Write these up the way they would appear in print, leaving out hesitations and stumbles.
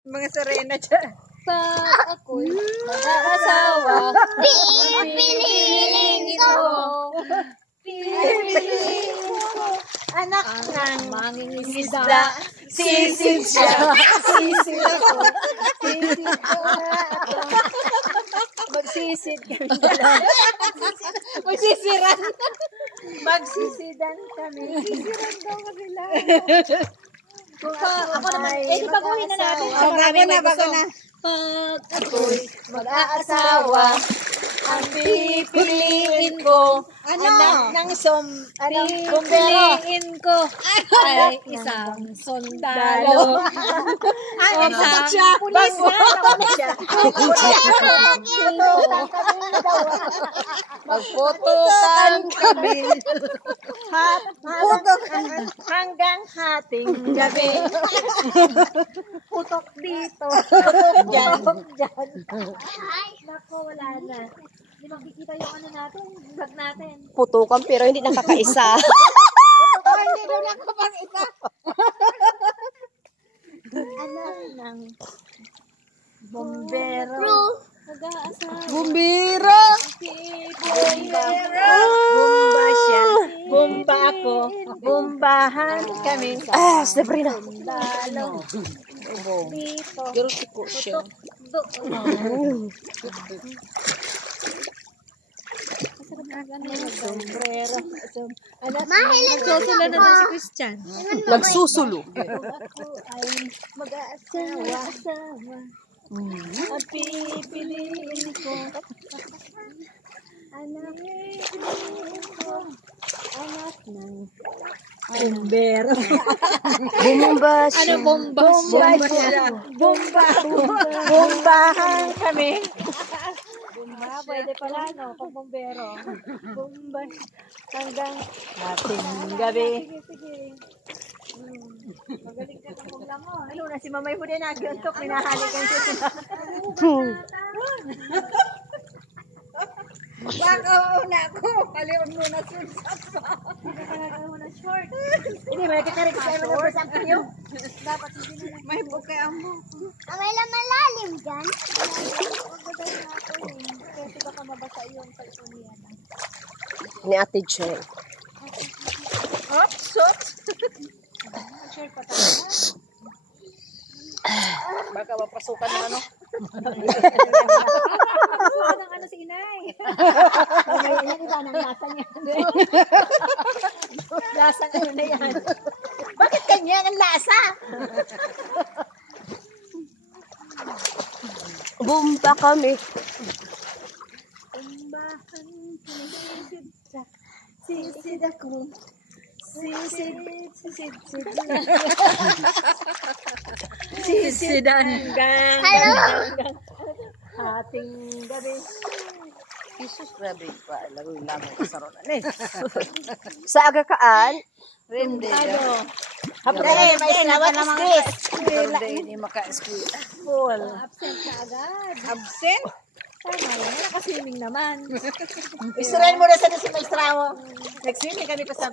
Mga Serena dyan. Pag ako'y mag-aasawa, pipiliin ko. Pipiliin ko. Anak ng mangingisda. sisid siya. Sisid ako. Sisid ko na ako. Magsisid kami dalawa. Magsisiran. Magsisidan kami. Sisiran daw kabila. Ako naman, di baguhin na natin. Bago na. Pag ako'y mag-aasawa, ang pipiliin ko, anak ng pipiliin ko ay isang sundalo. Ay, isang siya. Pulis na. Magputukan kami. Hanggang hating gabi. Putok dito. Dyan. Nako, wala na. Hindi makikita yung ano natin, bag natin. Putukan pero hindi nakakaisa. Hindi daw nakapag-isa. Anak ng Bombero. mag-aasawa. Bumbiro. Pipiliin Bumba siya. Bumba ako. Bumbahan kami. Sabrina. lalo dito. Girl siya. Sombrero. Nagsusula na din si Christian. Nagsusulo. Ako ay mag-aasawa. Ang pipiliin ko. Anak ko. Anak ng Bombero. Bumba siya. bomba? Bumba. Bumbahan kami. Bomba, pwede pala, no? Pag bombero. Bumba. Hanggang hating gabi. Sige. Magaling ka ng bumba mo. Ano na si Mamay mo din nagyuntok. Minahalikan siya sila. Baka una ko. Kaliwan mo na sunsap pa. Hindi ka nagkaroon mo ng short. Hindi, may kakarik kayo mag-upasang kayo. Dapat hindi na May bukay ang mo. May malalim dyan. nagkagay na ako yun. Kasi baka mabasa yung cellphone niya. Ni Ate Che. Oops, oops. Short pa tayo. Baka mapasukan ng ano. Gusto ng ano si inay. Yan iba ng lasa niya. Lasa ano na yan. Bakit kanya ang lasa? Bumba kami. Umbahan sisid sa sisid ako. Sisid. Sisidan hanggang hating gabi. Jesus, grabe pa. Laro yung lamang kasaronan eh. Sa agakaan, Rende. Ano? May sinawat is Rende, hindi maka-school. Full. Absent na agad. Absent? Tama yan. Nakaswimming naman. Israel mo na sa si Maestra mo. Nag-swimming kami pa sa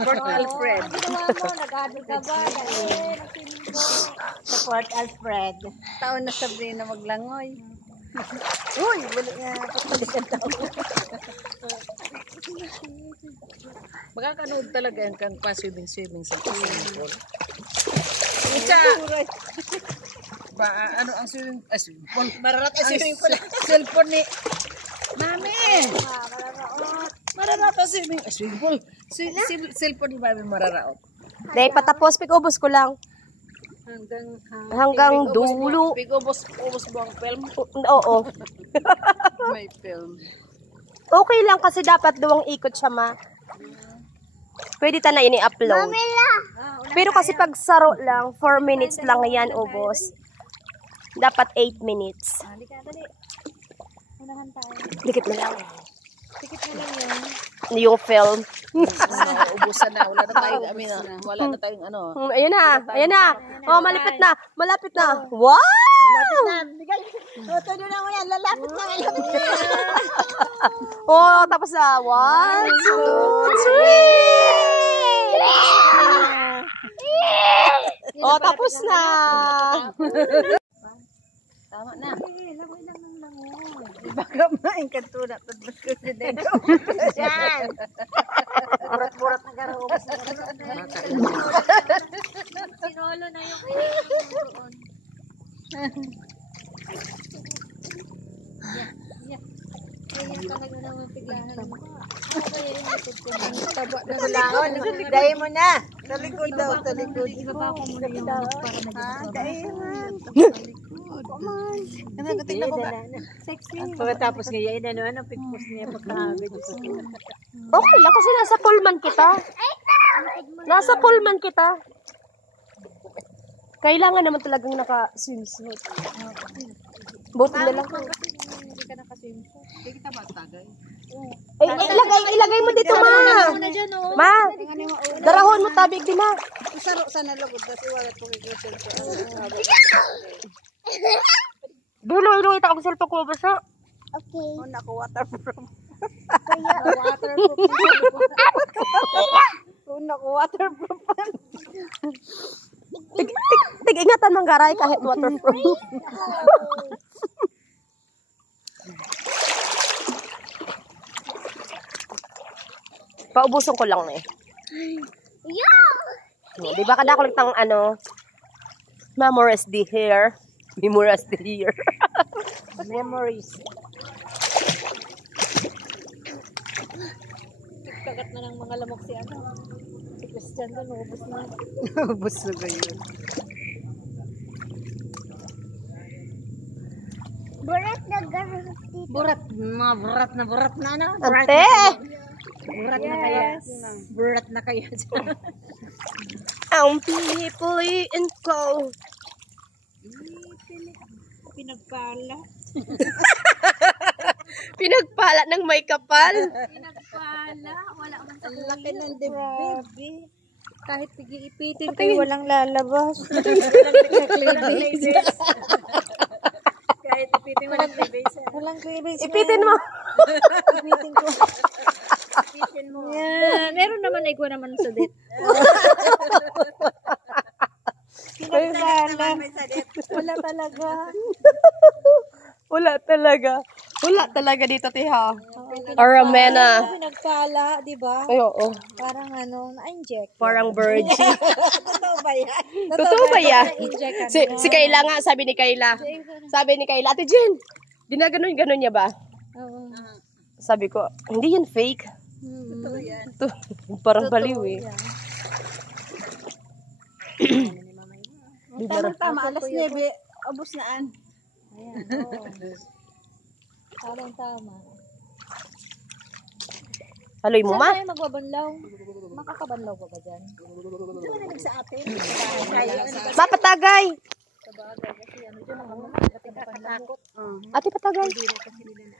Port Alfred. Ano ginawa mo? Nag-adol ka ba? Dahil nag-swimming ko. Sa Port Alfred. Taon na Sabrina maglangoy. Uy, wala nga. Pagpalikan taon. Magkakanood talaga yung kang pa-swimming sa swimming pool. Ika! Ano ang swimming pool? Mararat ang swimming pool. Cellphone ni Mami! Mararaot ang swimming pool. Cellphone ni Mami mararaot. dahil patapos, pig-ubos ko lang. Hanggang dulo. Ubos mo ang film. Oo. May film. Okay lang kasi dapat duwang ikot siya, ma. Pwede ta na ini-upload. Pero kasi pag saro lang, 4 minutes lang yan, ubos. Dapat 8 minutes. Dali ka, dali. Unahan tayo. Dikit na lang. Tikit mo lang yun. Yung film. Ubusan na. Wala na tayong, wala na tayong ano. Ayan na. Ayan na. Oh, malapit na. Malapit na. Wow! Bigay. Todo na mo yan. Lalapit na. Lalapit na. Oh, tapos na. 1, 2, 3! Oh, tapos na. Tama na. Langoy lang ng langoy. Baka maingkanto na. Tadbas ko si Dego. Yan. Burat-burat na garo. Sinolo na yung doon. Kaya talaga naman biglaan mo. Okay, yung likod ko. Taba na malaon. Dahil mo na. Sa likod daw. Sa likod. Ibaba ko muna yung para nag-ibaba. Dahil man. Tingnan ko ba? Sexy. Pagkatapos ngayon, ano, pigpos niya pagkahagad. Okay lang kasi nasa pullman kita. Nasa pullman kita. Kailangan naman talagang naka-swimsuit. Buti na lang. Hindi ka nakaswimsuit. Hindi kita matagay. Ay, ilagay mo dito, ma. Ma, darahon mo tabig din, ma. Isaro sa nalagod. Kasi wala po kikusin ko. Dulo, ita ako cellphone ko basta. Okay. Oh, naku, waterproof. Waterproof. Oh, naku, waterproof. Tig-ingatan ng garay kahit waterproof. Paubuson ko lang eh. Oh, di ba kada ko lang ano, memories the hair. Memories the hair. Memories. Kagat na ng mga lamok si ano. Si Christian doon, ubos na. Buso ko yun. Burat na gano'n dito. Burat na ano? Ante! Burat na kaya. Burat na kaya. Ang pili ko. Pinagpala. Pinagpala ng may kapal. Pinagpala. Wala man sa Ang laki ng dibdib. kahit pigi-ipitin kayo walang lalabas. Kahit ipitin mo ng cleavage. Walang cleavage. Ipitin mo. Ipitin ko. Ipitin mo. Yan. Meron naman ay ko naman sa date. Pinagpala. Wala talaga. Wala talaga. Wala talaga dito, tiha. Aramena. Pinagpala, di ba? Ay, oo. Parang ano, na-inject. Parang virgin. Totoo ba yan? Totoo ba yan? Na-inject ka Si Kayla nga, sabi ni Kayla. Sabi ni Kayla, Ate Jen, dinaganon-ganon niya ba? Oo. Sabi ko, hindi yan fake. Totoo yan. Parang baliw eh. Tama, alas 9. Abos naan. Ayan, oo. Tamang-tama. Haloy mo, ma? Saan tayo magbabanlaw? Makakabanlaw ka ba dyan? Sa atin. Ma, patagay! Sa bagay kasi ano dyan ang mga nakakatakot. Ate, patagay.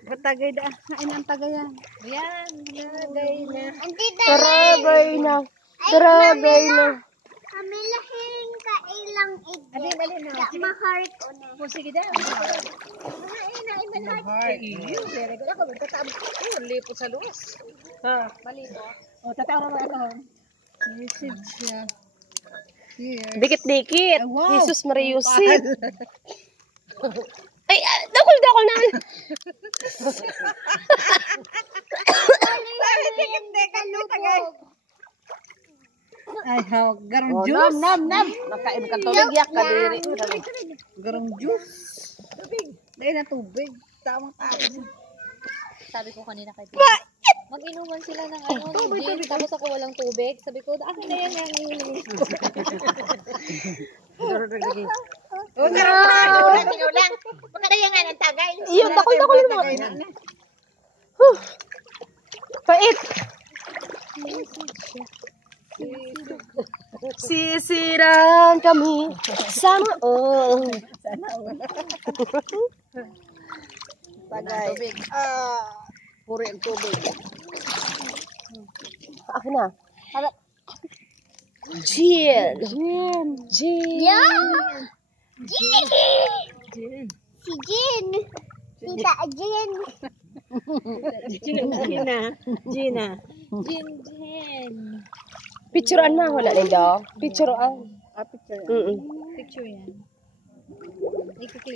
Patagay da. Kain ang tagayan. Ayan, nagay na. Taragay na. Taragay na. Kami lahing kailang Alin na. Mahart ko na. O sige daw. Very good. Ako, magtatabo. Ayun, lipo sa luwas. Mali po. O, tatawa mo ako. Message siya. Here. Dikit-dikit. Wow. Jesus Mariusit. Ay, dakol-dakol na. Ay, how, garong juice. Nam. Nakain ka tubig, yak ka diri. Garong juice. Tubig. Dahil na tubig. Tamang-tama. Sabi ko kanina kay mag-inuman sila ng ano, gin, tapos ako walang tubig. Sabi ko, akin na yan yan. O, garong ulang. Magkakayangan ang tagay. Iyon, dakol-dakol naman. Pait. Sisiran kami sama all. Tagay. Puri ang tubig. Akin na. Jill. Yeah! Si Jin! Tita Jin! Gina. Gin. Picturean na. Wala nila. Picturean. Picture. Mm-mm. Picture yan. I-click